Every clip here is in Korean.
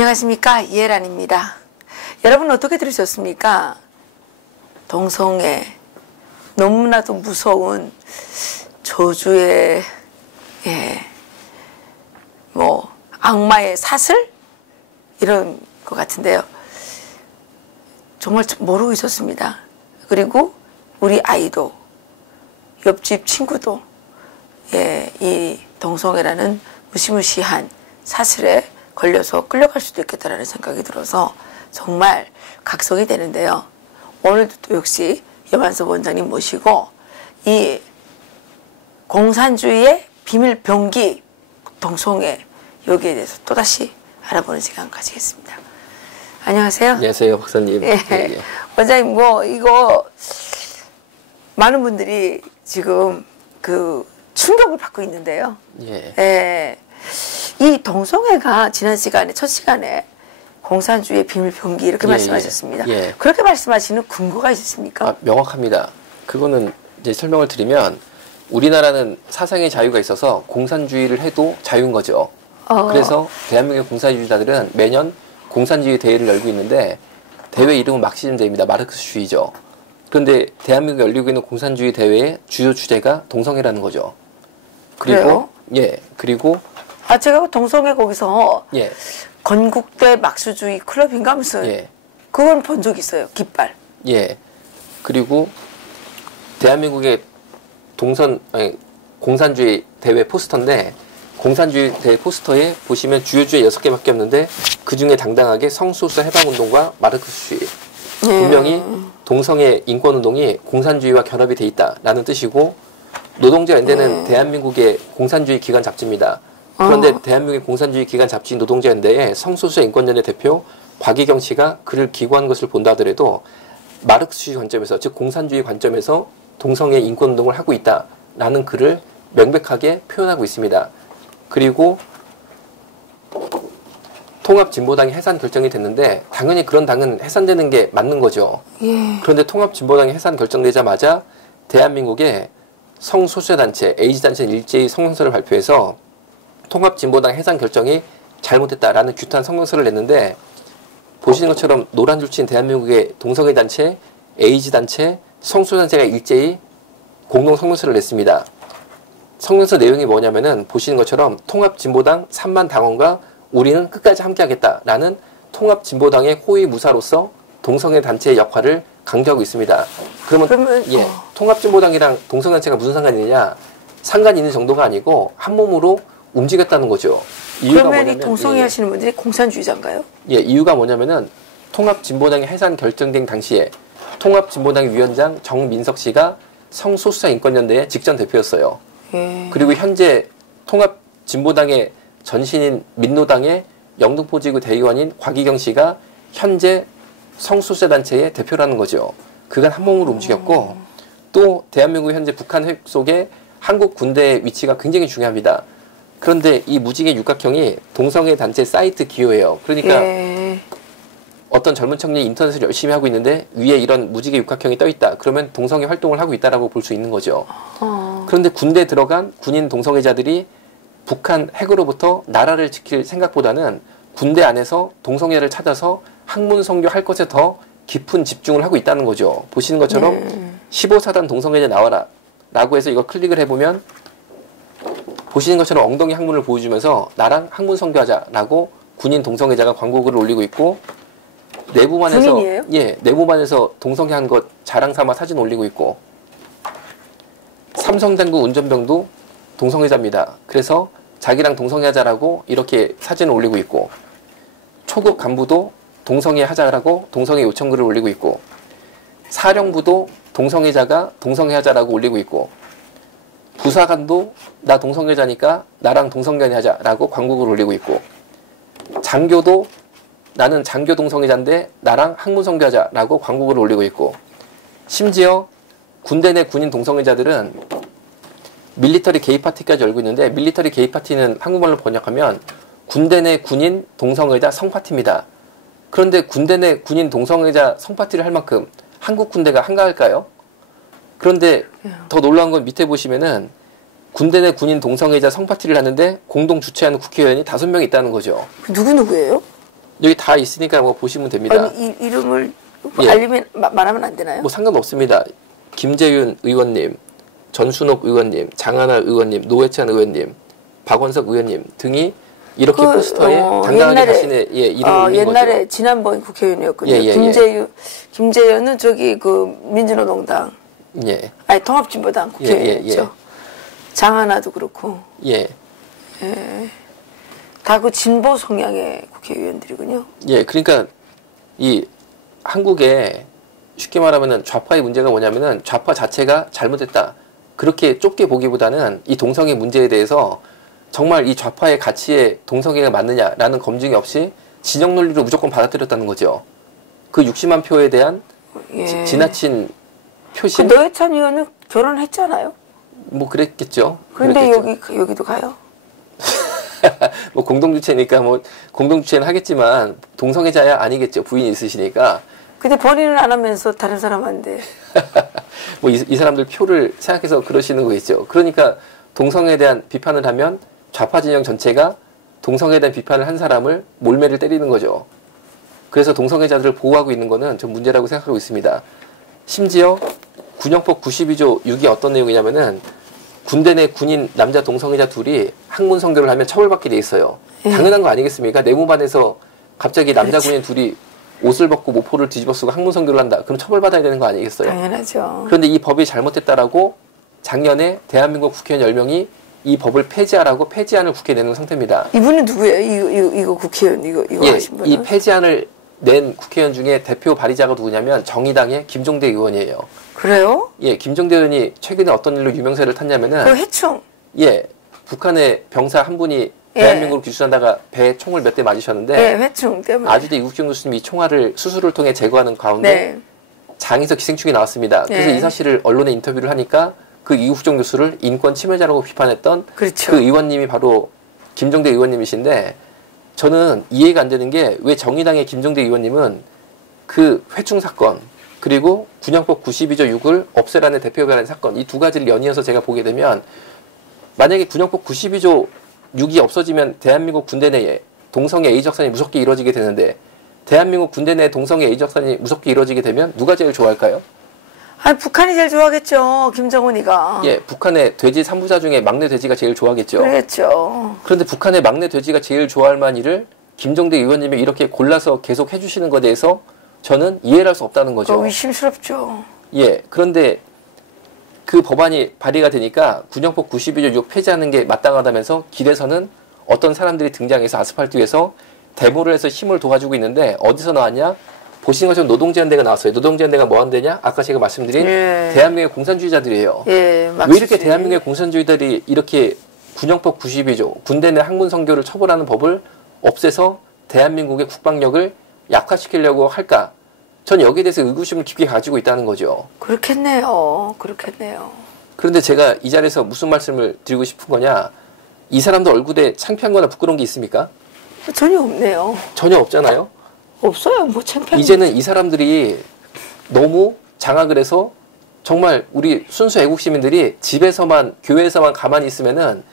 안녕하십니까, 이혜란입니다. 여러분 어떻게 들으셨습니까? 동성애, 너무나도 무서운 저주의 악마의 사슬? 이런 것 같은데요. 정말 모르고 있었습니다. 그리고 우리 아이도, 옆집 친구도 이 동성애라는 무시무시한 사슬에 걸려서 끌려갈 수도 있겠다라는 생각이 들어서 정말 각성이 되는데요. 오늘도 또 역시 염한섭 원장님 모시고 이 공산주의의 비밀 병기 동성애, 여기에 대해서 또다시 알아보는 시간 가지겠습니다. 안녕하세요. 안녕하세요, 박사님. 예. 원장님, 이거 많은 분들이 지금 충격을 받고 있는데요. 이 동성애가 지난 시간에, 첫 시간에 공산주의의 비밀 병기 이렇게 말씀하셨습니다. 그렇게 말씀하시는 근거가 있으십니까? 명확합니다. 그거는 이제 설명을 드리면 우리나라는 사상의 자유가 있어서 공산주의를 해도 자유인 거죠. 그래서 대한민국의 공산주의자들은 매년 공산주의 대회를 열고 있는데 대회 이름은 막시즘 대회입니다. 마르크스주의죠. 그런데 대한민국에 열리고 있는 공산주의 대회의 주요 주제가 동성애라는 거죠. 그리고 그래요? 그리고 제가 동성애 거기서 건국대 막수주의 클럽인가 무슨 그건 본 적 있어요. 깃발. 그리고 대한민국의 공산주의 대회 포스터인데 공산주의 대회 포스터에 보시면 주요 주제 6개밖에 없는데 그중에 당당하게 성소수 해방운동과 마르크스주의 분명히 동성애 인권운동이 공산주의와 결합이 돼 있다라는 뜻이고 노동자연대는 대한민국의 공산주의 기관 잡지입니다. 그런데 대한민국의 공산주의 기관 잡지 노동자연대의 성소수 인권연대 대표 곽희경 씨가 글을 기고한 것을 본다 하더라도 마르크스주의 관점에서, 즉 공산주의 관점에서 동성애 인권운동을 하고 있다라는 글을 명백하게 표현하고 있습니다. 그리고 통합진보당이 해산 결정이 됐는데 당연히 그런 당은 해산되는 게 맞는 거죠. 그런데 통합진보당이 해산 결정되자마자 대한민국의 성소수자단체, 에이즈단체는 일제히 성명서를 발표해서 통합진보당 해산 결정이 잘못됐다라는 규탄 성명서를 냈는데 보시는 것처럼 노란 줄 친 대한민국의 동성애 단체, 에이즈 단체, 성소수자단체가 일제히 공동 성명서를 냈습니다. 성명서 내용이 뭐냐면은 보시는 것처럼 통합진보당 3만 당원과 우리는 끝까지 함께하겠다라는 통합진보당의 호위무사로서 동성애 단체의 역할을 강조하고 있습니다. 그러면 통합진보당이랑 동성단체가 무슨 상관이 있느냐? 상관이 있는 정도가 아니고 한 몸으로 움직였다는 거죠. 그러면 이 동성애 하시는 분들이 공산주의자인가요? 이유가 뭐냐면은 통합진보당이 해산 결정된 당시에 통합진보당 위원장 정민석 씨가 성소수자 인권연대의 직전 대표였어요. 그리고 현재 통합진보당의 전신인 민노당의 영등포지구 대의원인 곽희경 씨가 현재 성소수자 단체의 대표라는 거죠. 그간 한 몸으로 움직였고 또 대한민국 현재 북한 핵 속에 한국 군대의 위치가 굉장히 중요합니다. 그런데 이 무지개 육각형이 동성애 단체 사이트 기호예요. 그러니까 어떤 젊은 청년이 인터넷을 열심히 하고 있는데 위에 이런 무지개 육각형이 떠 있다. 그러면 동성애 활동을 하고 있다라고 볼 수 있는 거죠. 그런데 군대에 들어간 군인 동성애자들이 북한 핵으로부터 나라를 지킬 생각보다는 군대 안에서 동성애를 찾아서 학문 성교할 것에 더 깊은 집중을 하고 있다는 거죠. 보시는 것처럼 15사단 동성애자 나와라 라고 해서 이거 클릭을 해보면 보시는 것처럼 엉덩이 학문을 보여주면서 나랑 학문 성교하자 라고 군인 동성애자가 광고글을 올리고 있고 내부만에서 군인이에요? 내부만에서 동성애한 것 자랑 삼아 사진 올리고 있고 삼성당구 운전병도 동성애자입니다. 그래서 자기랑 동성애하자라고 이렇게 사진을 올리고 있고 초급 간부도 동성애 하자라고 동성애 요청글을 올리고 있고 사령부도 동성애자가 동성애 하자라고 올리고 있고 부사관도 나 동성애자니까 나랑 동성연애 하자라고 광고글을 올리고 있고 장교도 나는 장교 동성애자인데 나랑 학문 성교하자라고 광고글을 올리고 있고 심지어 군대 내 군인 동성애자들은 밀리터리 게이 파티까지 열고 있는데 밀리터리 게이 파티는 한국말로 번역하면 군대 내 군인 동성애자 성파티입니다. 그런데 군대 내 군인 동성애자 성파티를 할 만큼 한국 군대가 한가할까요? 그런데 더 놀라운 건 밑에 보시면은 군대 내 군인 동성애자 성파티를 하는데 공동 주최하는 국회의원이 5명 있다는 거죠. 누구누구예요? 여기 다 있으니까 뭐 보시면 됩니다. 아니, 이름을 알리면 말하면 안 되나요? 뭐 상관없습니다. 김재윤 의원님, 전순옥 의원님, 장하나 의원님, 노회찬 의원님, 박원석 의원님 등이 이렇게 포스터에 당당하게 자신의 이름을 올린 옛날에 거죠. 지난번 국회의원이었거든요. 예. 김재윤은 저기 그 민주노동당, 아니 통합진보당 국회의원이었죠. 장하나도 그렇고. 다 그 진보 성향의 국회의원들이군요. 그러니까 이 한국에 쉽게 말하면은 좌파의 문제가 뭐냐면은 좌파 자체가 잘못됐다. 그렇게 좁게 보기보다는 이 동성애 문제에 대해서 정말 이 좌파의 가치에 동성애가 맞느냐라는 검증이 없이 진영 논리로 무조건 받아들였다는 거죠. 그 60만 표에 대한 지나친 표심. 그 노회찬 의원은 결혼했잖아요. 뭐 그랬겠죠. 그런데 여기도 가요. 뭐 공동주체니까 뭐 공동주체는 하겠지만 동성애자야 아니겠죠. 부인이 있으시니까. 근데 본인은 안 하면서 다른 사람한테. 뭐 이 사람들 표를 생각해서 그러시는 거겠죠. 그러니까 동성애에 대한 비판을 하면 좌파 진영 전체가 동성애에 대한 비판을 한 사람을 몰매를 때리는 거죠. 그래서 동성애자들을 보호하고 있는 거는 전 문제라고 생각하고 있습니다. 심지어 군형법 92조 6이 어떤 내용이냐면은 군대 내 군인 남자 동성애자 둘이 학문 성교를 하면 처벌받게 돼 있어요. 당연한 거 아니겠습니까? 내무반에서 갑자기 남자 군인 둘이 옷을 벗고 모포를 뒤집어 쓰고 학문 성교를 한다. 그럼 처벌받아야 되는 거 아니겠어요? 당연하죠. 그런데 이 법이 잘못됐다라고 작년에 대한민국 국회의원 10명이 이 법을 폐지하라고 폐지안을 국회에 내놓은 상태입니다. 이분은 누구예요? 이거 국회의원 이거 하신 분은? 이 폐지안을 낸 국회의원 중에 대표 발의자가 누구냐면 정의당의 김종대 의원이에요. 그래요? 김종대 의원이 최근에 어떤 일로 유명세를 탔냐면은 그 해충. 북한의 병사 한 분이 대한민국을 기술하다가 배에 총을 몇 대 맞으셨는데 회충 때문에 아주대 이국경 교수님이 이 총알을 수술을 통해 제거하는 가운데 장에서 기생충이 나왔습니다. 그래서 이 사실을 언론에 인터뷰를 하니까 그 이국종 교수를 인권 침해자라고 비판했던 그렇죠. 그 의원님이 바로 김종대 의원님이신데 저는 이해가 안 되는 게 왜 정의당의 김종대 의원님은 그 회충 사건 그리고 군형법 92조 6을 없애라는 대표가 사건 이 두 가지를 연이어서 제가 보게 되면 만약에 군형법 92조 6이 없어지면 대한민국 군대 내에 동성애 A적산이 무섭게 이루어지게 되는데 대한민국 군대 내 동성애 A적산이 무섭게 이루어지게 되면 누가 제일 좋아할까요? 아니 북한이 제일 좋아하겠죠. 김정은이가. 북한의 돼지 3부자 중에 막내 돼지가 제일 좋아하겠죠. 그렇죠. 그런데 북한의 막내 돼지가 제일 좋아할 만일을 김종대 의원님이 이렇게 골라서 계속 해주시는 것에 대해서 저는 이해를 할 수 없다는 거죠. 의심스럽죠. 그런데 그 법안이 발의가 되니까 군형법 92조 6 폐지하는 게 마땅하다면서 길에서는 어떤 사람들이 등장해서 아스팔트 위에서 데모를 해서 힘을 도와주고 있는데 어디서 나왔냐? 보시는 것처럼 노동제한대가 나왔어요. 노동제한대가 뭐 한대냐? 아까 제가 말씀드린 대한민국의 공산주의자들이에요. 왜 이렇게 대한민국의 공산주의자들이 이렇게 군형법 92조 군대 내 학문 성교를 처벌하는 법을 없애서 대한민국의 국방력을 약화시키려고 할까? 전 여기에 대해서 의구심을 깊게 가지고 있다는 거죠. 그렇겠네요. 그런데 제가 이 자리에서 무슨 말씀을 드리고 싶은 거냐? 이 사람들 얼굴에 창피한 거나 부끄러운 게 있습니까? 전혀 없네요. 전혀 없잖아요? 없어요. 뭐 창피한 이제는 이 사람들이 너무 장악을 해서 정말 우리 순수 애국 시민들이 집에서만 교회에서만 가만히 있으면은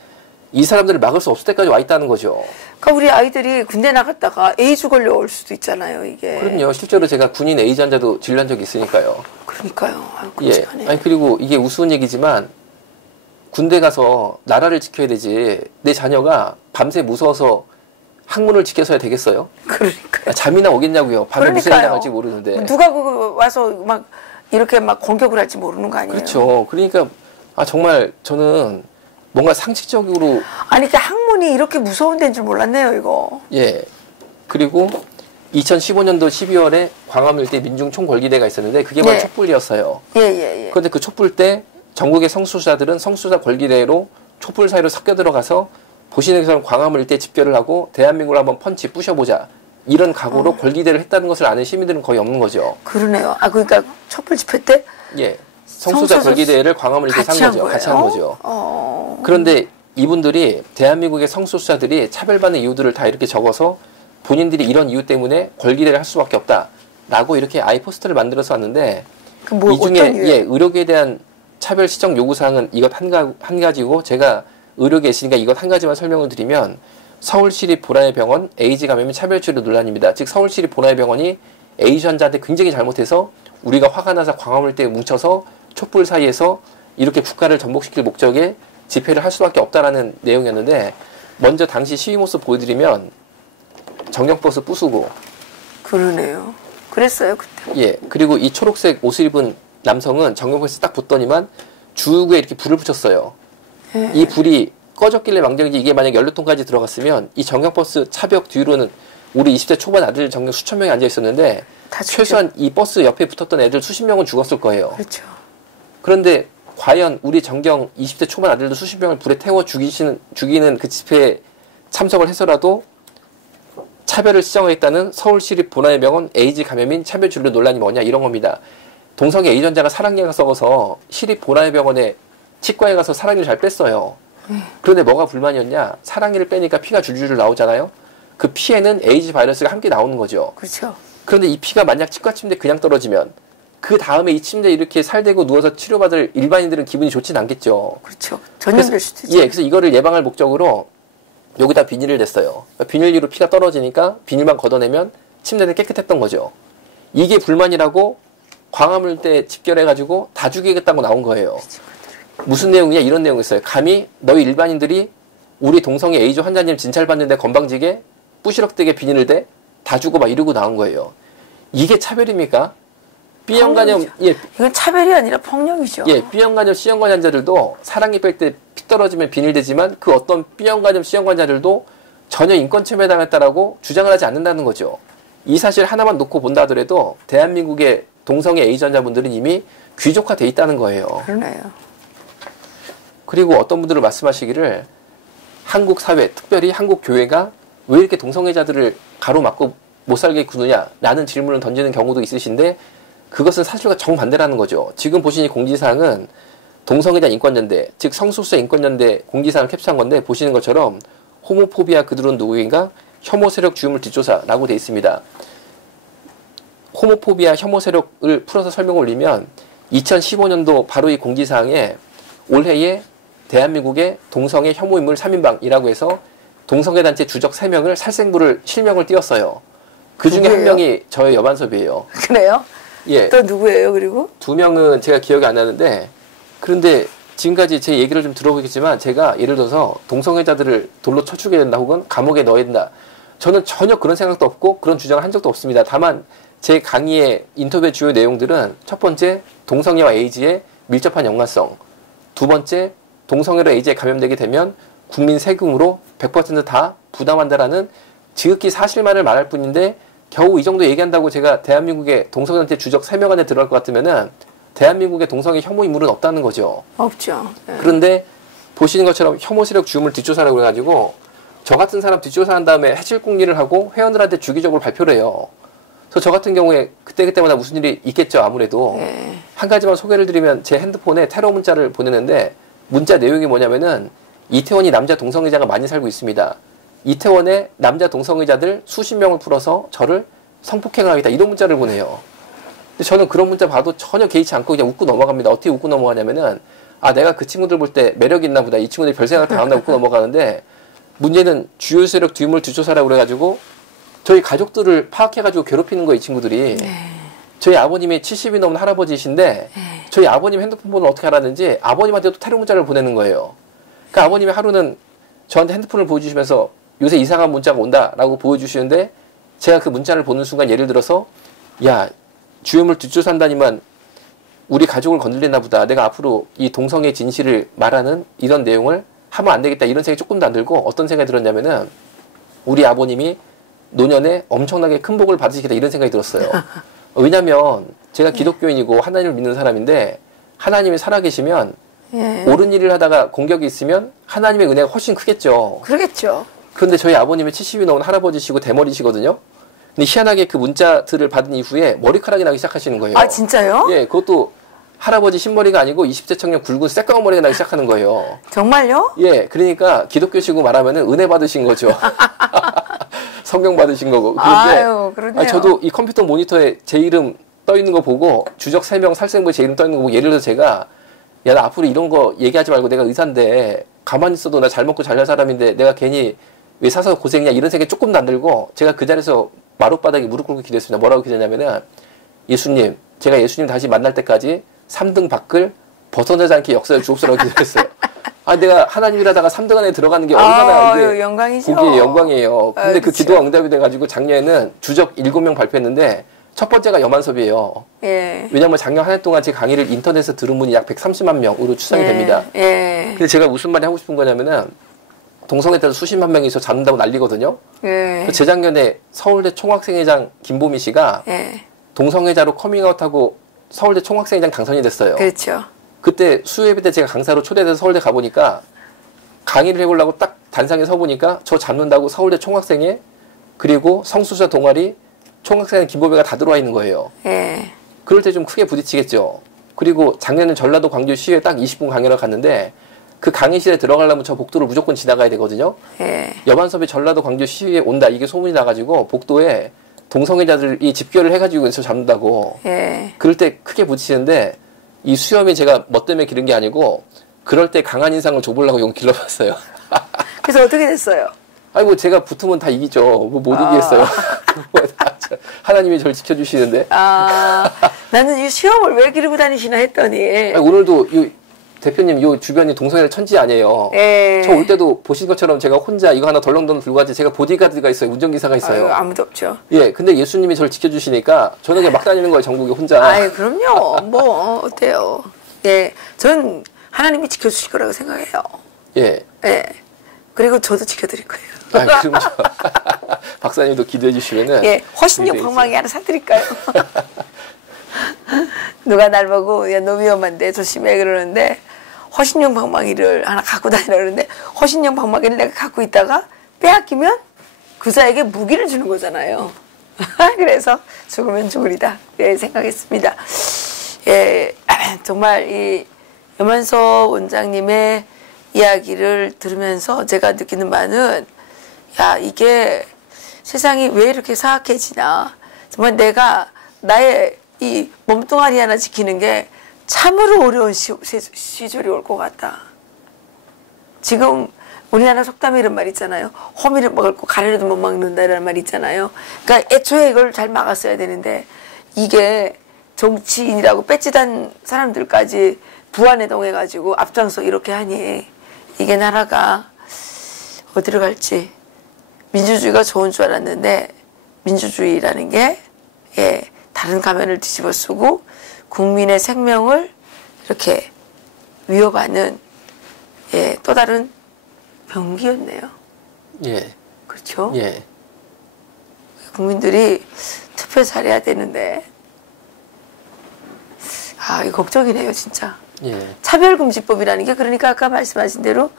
이 사람들을 막을 수 없을 때까지 와 있다는 거죠. 그러니까 우리 아이들이 군대 나갔다가 에이즈 걸려올 수도 있잖아요, 이게. 그럼요. 실제로 제가 군인 에이즈 환자도 진료한 적이 있으니까요. 그러니까요. 끔찍하네요. 아니 그리고 이게 우스운 얘기지만 군대 가서 나라를 지켜야 되지 내 자녀가 밤새 무서워서 학문을 지켜서야 되겠어요? 그러니까요. 잠이나 오겠냐고요. 밤에 무슨 일 당할지 모르는데. 누가 그거 와서 막 이렇게 막 공격을 할지 모르는 거 아니에요? 그렇죠. 그러니까 정말 저는 뭔가 상식적으로 아니 그 학문이 이렇게 무서운 데인 줄 몰랐네요, 이거. 그리고 2015년도 12월에 광화문 일대 민중 총궐기대가 있었는데 그게 바로 촛불이었어요. 그런데 그 촛불 때 전국의 성소수자들은 성소수자 권리대로 촛불 사이로 섞여 들어가서 보시는 것처럼 광화문 일대 집결을 하고 대한민국을 한번 펀치 부셔보자. 이런 각오로 권리대를 했다는 것을 아는 시민들은 거의 없는 거죠. 그러네요. 그러니까 촛불 집회 때? 성소수자 권리대회를 광화문 일대 산 거죠. 같이 한 거죠. 그런데 이분들이 대한민국의 성소수자들이 차별받는 이유들을 다 이렇게 적어서 본인들이 이런 이유 때문에 권리대를 할 수밖에 없다라고 이렇게 아이 포스터를 만들어서 왔는데 이 중에 의료계에 대한 차별 시정 요구사항은 이것 한 가지고 제가 의료계 있으니까 이것 한 가지만 설명을 드리면 서울시립보라의병원 에이즈 감염 및 차별치료 논란입니다. 즉 서울시립보라의병원이 에이즈 환자한테 굉장히 잘못해서 우리가 화가 나서 광화문일대에 뭉쳐서 촛불 사이에서 이렇게 국가를 전복시킬 목적에 집회를 할 수밖에 없다라는 내용이었는데 먼저 당시 시위 모습 보여드리면 정경버스 부수고 그러네요. 그랬어요 그때. 예, 그리고 이 초록색 옷을 입은 남성은 정경버스에 딱 붙더니만 주구에 이렇게 불을 붙였어요. 이 불이 꺼졌길래 망정이지 이게 만약 연료통까지 들어갔으면 이 정경버스 차벽 뒤로는 우리 20대 초반 아들 정경 수천 명이 앉아 있었는데 최소한 이 버스 옆에 붙었던 애들 수십 명은 죽었을 거예요. 그렇죠. 그런데 과연 우리 정경 20대 초반 아들도 수십 명을 불에 태워 죽이는 그 집회에 참석을 해서라도 차별을 시정하겠다는 서울시립보라의병원 에이즈 감염인 차별진료 논란이 뭐냐 이런 겁니다. 동성애 에이즈 환자가 사랑니가 썩어서 시립보라의병원에 치과에 가서 사랑니를 잘 뺐어요. 그런데 뭐가 불만이었냐? 사랑니를 빼니까 피가 줄줄 나오잖아요. 그 피에는 에이즈 바이러스가 함께 나오는 거죠. 그렇죠. 그런데 이 피가 만약 치과 침대에 그냥 떨어지면 그 다음에 이 침대에 이렇게 살대고 누워서 치료받을 일반인들은 기분이 좋진 않겠죠. 그렇죠. 전염될 수도 있죠. 예, 그래서 이거를 예방할 목적으로 여기다 비닐을 냈어요. 그러니까 비닐로 피가 떨어지니까 비닐만 걷어내면 침대는 깨끗했던 거죠. 이게 불만이라고 광화문일대 집결해가지고 다 죽이겠다고 나온 거예요. 무슨 내용이냐 이런 내용이 있어요. 감히 너희 일반인들이 우리 동성애 에이즈 환자님 진찰받는데 건방지게 뿌시럭되게 비닐을 대 다 주고 막 이러고 나온 거예요. 이게 차별입니까? B형 간염, 예. 이건 차별이 아니라 폭력이죠. 예, B형 간염, C형 간염 환자들도 사랑니 뺄 때 피 떨어지면 비닐되지만 그 어떤 B형 간염, C형 환자들도 전혀 인권 침해 당했다라고 주장을 하지 않는다는 거죠. 이 사실 하나만 놓고 본다 하더라도 대한민국의 동성애 에이즈 환자분들은 이미 귀족화돼 있다는 거예요. 그러네요. 그리고 어떤 분들은 말씀하시기를 한국 사회, 특별히 한국 교회가 왜 이렇게 동성애자들을 가로막고 못 살게 구느냐라는 질문을 던지는 경우도 있으신데 그것은 사실과 정반대라는 거죠. 지금 보신 이 공지사항은 동성애자 인권연대, 즉 성소수자 인권연대 공지사항을 캡처한 건데 보시는 것처럼 호모포비아 그들은 누구인가 혐오 세력 주요물 뒷조사라고 돼 있습니다. 호모포비아 혐오 세력을 풀어서 설명을 올리면 2015년도 바로 이 공지사항에 올해에 대한민국의 동성애 혐오 인물 3인방이라고 해서 동성애 단체 주적 3명을 살생부를 실명을 띄웠어요. 그 중에 한 명이 저의 여반섭이에요. 그래요? 예. 또 누구예요, 그리고? 2명은 제가 기억이 안 나는데, 그런데 지금까지 제 얘기를 좀 들어보겠지만, 제가 예를 들어서 동성애자들을 돌로 쳐 죽여야 된다, 혹은 감옥에 넣어야 된다. 저는 전혀 그런 생각도 없고, 그런 주장을 한 적도 없습니다. 다만, 제 강의의 인터뷰의 주요 내용들은, 첫 번째, 동성애와 에이즈의 밀접한 연관성. 두 번째, 동성애로 에이즈에 감염되게 되면, 국민 세금으로 100% 부담한다라는 지극히 사실만을 말할 뿐인데 겨우 이 정도 얘기한다고 제가 대한민국의 동성애단체 주적 3명 안에 들어갈 것 같으면은 대한민국의 동성애 혐오 인물은 없다는 거죠. 없죠. 네. 그런데 보시는 것처럼 혐오 세력 주물 뒷조사라고 해가지고 저 같은 사람 뒷조사한 다음에 해실공리를 하고 회원들한테 주기적으로 발표를 해요. 그래서 저 같은 경우에 그때그때마다 무슨 일이 있겠죠, 아무래도. 네. 한 가지만 소개를 드리면 제 핸드폰에 테러 문자를 보내는데 문자 내용이 뭐냐면은 이태원이 남자 동성애자가 많이 살고 있습니다. 이태원에 남자 동성애자들 수십 명을 풀어서 저를 성폭행하겠다 이런 문자를 보내요. 근데 저는 그런 문자 봐도 전혀 개의치 않고 그냥 웃고 넘어갑니다. 어떻게 웃고 넘어가냐면은 아 내가 그 친구들 볼 때 매력이 있나 보다. 이 친구들이 별 생각 다 한다 웃고 넘어가는데 문제는 주요 세력 뒤물 뒷조사라고 그래가지고 저희 가족들을 파악해가지고 괴롭히는 거예요. 이 친구들이. 저희 아버님이 70이 넘은 할아버지이신데 저희 아버님 핸드폰 번호를 어떻게 알았는지 아버님한테도 테러 문자를 보내는 거예요. 그러니까 아버님이 하루는 저한테 핸드폰을 보여주시면서 요새 이상한 문자가 온다라고 보여주시는데 제가 그 문자를 보는 순간 예를 들어서 야 주요물 뒷조사한다니만 우리 가족을 건들리나 보다. 내가 앞으로 이 동성애 진실을 말하는 이런 내용을 하면 안 되겠다 이런 생각이 조금도 안 들고 어떤 생각이 들었냐면은 우리 아버님이 노년에 엄청나게 큰 복을 받으시겠다 이런 생각이 들었어요. 왜냐면 제가 기독교인이고 하나님을 믿는 사람인데 하나님이 살아계시면 옳은 일을 하다가 공격이 있으면 하나님의 은혜가 훨씬 크겠죠. 그러겠죠. 그런데 저희 아버님은 70이 넘은 할아버지시고 대머리시거든요. 근데 희한하게 그 문자들을 받은 이후에 머리카락이 나기 시작하시는 거예요. 아 진짜요? 예, 그것도 할아버지 흰머리가 아니고 20대 청년 굵은 새까만 머리가 나기 시작하는 거예요. 정말요? 예, 그러니까 기독교시고 말하면은 은혜 받으신 거죠. 성경 받으신 거고. 그런데 아유, 그러네요. 저도 이 컴퓨터 모니터에 제 이름 떠 있는 거 보고 주적 3명 살생부에 제 이름 떠 있는 거 보고 예를 들어서 제가 야, 나 앞으로 이런 거 얘기하지 말고 내가 의사인데 가만히 있어도 나 잘 먹고 잘 살 사람인데 내가 괜히 왜 사서 고생이냐 이런 생각이 조금도 안 들고 제가 그 자리에서 마룻바닥에 무릎 꿇고 기도했습니다. 뭐라고 기도했냐면은 예수님, 제가 예수님 다시 만날 때까지 3등 밖을 벗어나지 않게 역사를 주옵소라고 기도했어요. 아, 내가 하나님이라다가 3등 안에 들어가는 게 얼마나 이게 영광이죠. 그게 영광이에요. 근데 그 그렇죠. 기도가 응답이 돼가지고 작년에는 주적 7명 발표했는데 첫 번째가 여만섭이에요. 예. 왜냐면 작년 한 해 동안 제 강의를 인터넷에서 들은 분이 약 130만 명으로 추산이 됩니다. 예. 근데 제가 무슨 말이 하고 싶은 거냐면은 동성에 따라서 수십만 명이 서 잡는다고 난리거든요. 예. 재작년에 서울대 총학생회장 김보미 씨가 예. 동성애자로 커밍아웃하고 서울대 총학생회장 당선이 됐어요. 그렇죠. 그때 수요예배 때 제가 강사로 초대돼서 서울대 가보니까 강의를 해보려고 딱 단상에 서보니까 저 잡는다고 서울대 총학생회 그리고 성수사 동아리 총학생회 김보배가 다 들어와 있는 거예요. 예. 그럴 때 좀 크게 부딪히겠죠. 그리고 작년에 전라도 광주 시위에 딱 20분 강의를 갔는데 그 강의실에 들어가려면 저 복도를 무조건 지나가야 되거든요. 예. 여만섭이 전라도 광주 시위에 온다 이게 소문이 나가지고 복도에 동성애자들이 집결을 해가지고 저 잡는다고. 예. 그럴 때 크게 부딪히는데 이 수염이 제가 뭐 때문에 기른 게 아니고 그럴 때 강한 인상을 줘보려고 용 길러봤어요. 그래서 어떻게 됐어요? 아니 뭐 제가 붙으면 다 이기죠. 뭐 못 이기겠어요. 하나님이 저를 지켜주시는데. 아, 나는 이 수염을 왜 기르고 다니시나 했더니. 아니, 오늘도 이 대표님 요 주변이 동성애 천지 아니에요. 예. 저 올 때도 보신 것처럼 제가 혼자 이거 하나 덜렁덜렁 들고 가지 제가 보디가드가 있어요. 운전기사가 있어요. 아유, 아무도 없죠. 예, 근데 예수님이 저를 지켜주시니까 저는 그냥 막 다니는 거예요. 전국에 혼자. 아유, 그럼요. 뭐 어때요? 예, 전 하나님이 지켜주실 거라고 생각해요. 예. 예. 그리고 저도 지켜드릴 거예요. 아, 그럼 박사님도 기도해 주시면은. 예, 허신용 방망이 하나 사드릴까요? 누가 날 보고 야, 너 위험한데 조심해 그러는데 허신용 방망이를 하나 갖고 다니라 그러는데 허신용 방망이를 내가 갖고 있다가 빼앗기면 그자에게 무기를 주는 거잖아요. 그래서 죽으면 죽으리다 예, 생각했습니다. 예, 정말 이 여만섭 원장님의 이야기를 들으면서 제가 느끼는 바는 야, 이게 세상이 왜 이렇게 사악해지나. 정말 내가 나의 이 몸뚱아리 하나 지키는 게 참으로 어려운 시절이 올 것 같다. 지금 우리나라 속담에 이런 말 있잖아요. 호미를 먹을 거 가래라도 못 막는다 이런 말 있잖아요. 그러니까 애초에 이걸 잘 막았어야 되는데 이게 정치인이라고 빼짓한 사람들까지 부안해동해가지고 앞장서 이렇게 하니 이게 나라가 어디로 갈지. 민주주의가 좋은 줄 알았는데 민주주의라는 게 예, 다른 가면을 뒤집어 쓰고 국민의 생명을 이렇게 위협하는 예, 또 다른 병기였네요. 예. 그렇죠? 예. 국민들이 투표 잘해야 되는데 아, 이거 걱정이네요, 진짜. 예. 차별금지법이라는 게 그러니까 아까 말씀하신 대로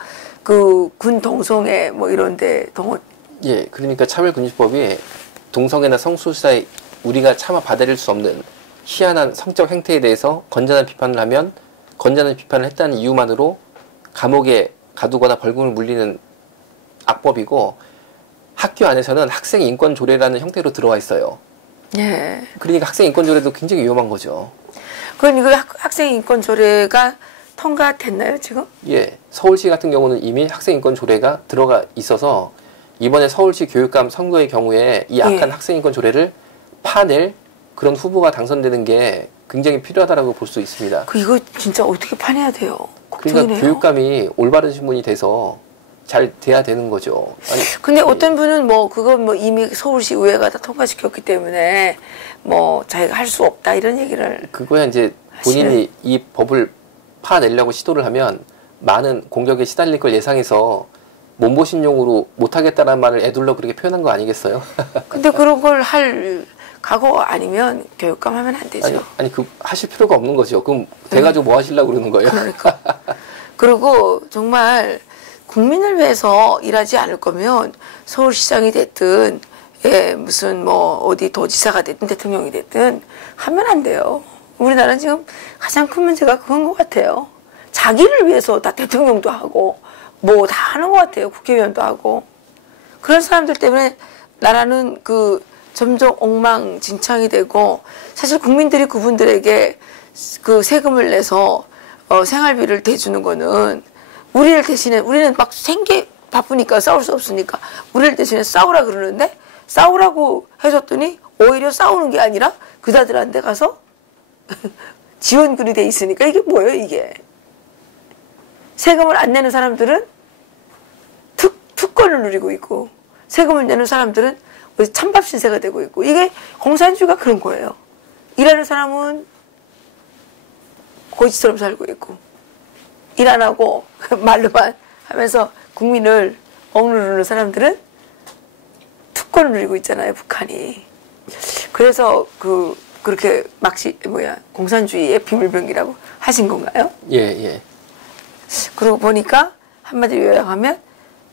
그 군 동성애 뭐 이런데 동원 예, 그러니까 차별금지법이 동성애나 성소수자의 우리가 차마 받아들일 수 없는 희한한 성적 행태에 대해서 건전한 비판을 하면 건전한 비판을 했다는 이유만으로 감옥에 가두거나 벌금을 물리는 악법이고 학교 안에서는 학생 인권 조례라는 형태로 들어와 있어요. 예. 그러니까 학생 인권 조례도 굉장히 위험한 거죠. 그럼 이거 학생 인권 조례가 통과됐나요, 지금? 예, 서울시 같은 경우는 이미 학생 인권 조례가 들어가 있어서 이번에 서울시 교육감 선거의 경우에 이 악한 예. 학생인권 조례를 파낼 그런 후보가 당선되는 게 굉장히 필요하다고 볼 수 있습니다. 이거 진짜 어떻게 파내야 돼요? 걱정이네요. 그러니까 교육감이 올바른 신분이 돼서 잘 돼야 되는 거죠. 아니, 근데 어떤 분은 뭐 그건 뭐 이미 서울시 의회가 다 통과시켰기 때문에 뭐 자기가 할 수 없다 이런 얘기를 그거야 이제 본인이 이 법을 파내려고 시도를 하면 많은 공격에 시달릴 걸 예상해서 몸보신용으로 못하겠다는 말을 애둘러 그렇게 표현한 거 아니겠어요? 근데 그런 걸 할 각오 아니면 교육감 하면 안 되죠. 아니 그 하실 필요가 없는 거죠. 그럼 돼가지고 뭐 하시려고 그러는 거예요? 그러니까. 그리고 정말 국민을 위해서 일하지 않을 거면 서울시장이 됐든 예, 무슨 뭐 어디 도지사가 됐든 대통령이 됐든 하면 안 돼요. 우리나라는 지금 가장 큰 문제가 그건 것 같아요. 자기를 위해서 다 대통령도 하고 뭐 다 하는 것 같아요. 국회의원도 하고. 그런 사람들 때문에 나라는 그 점점 엉망진창이 되고 사실 국민들이 그분들에게 그 세금을 내서 생활비를 대주는 거는 우리를 대신에 우리는 막 바쁘니까 싸울 수 없으니까 우리를 대신에 싸우라 그러는데 싸우라고 해줬더니 오히려 싸우는 게 아니라 그자들한테 가서 지원군이 돼 있으니까 이게 뭐예요 이게. 세금을 안 내는 사람들은 특권을 누리고 있고 세금을 내는 사람들은 찬밥 신세가 되고 있고 이게 공산주의가 그런 거예요. 일하는 사람은 고지처럼 살고 있고 일 안 하고 말로만 하면서 국민을 억누르는 사람들은 특권을 누리고 있잖아요 북한이. 그래서 그렇게 공산주의의 비밀병기라고 하신 건가요? 예. 그러고 보니까 한마디로 요약하면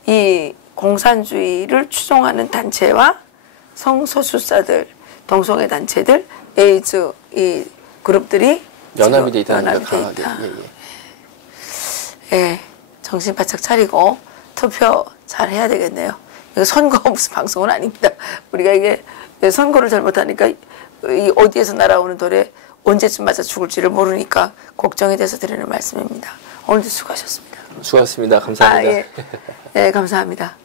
이 공산주의를 추종하는 단체와 성소수자들, 동성애 단체들, 에이즈 이 그룹들이 연합이 돼 있다는 게 강하게. 예, 정신 바짝 차리고 투표 잘 해야 되겠네요. 이거 선거 무슨 방송은 아닙니다. 우리가 이게 선거를 잘못하니까 이 어디에서 날아오는 돌에 언제쯤 맞아 죽을지를 모르니까 걱정이 돼서 드리는 말씀입니다. 오늘도 수고하셨습니다. 수고하셨습니다. 감사합니다. 예, 감사합니다.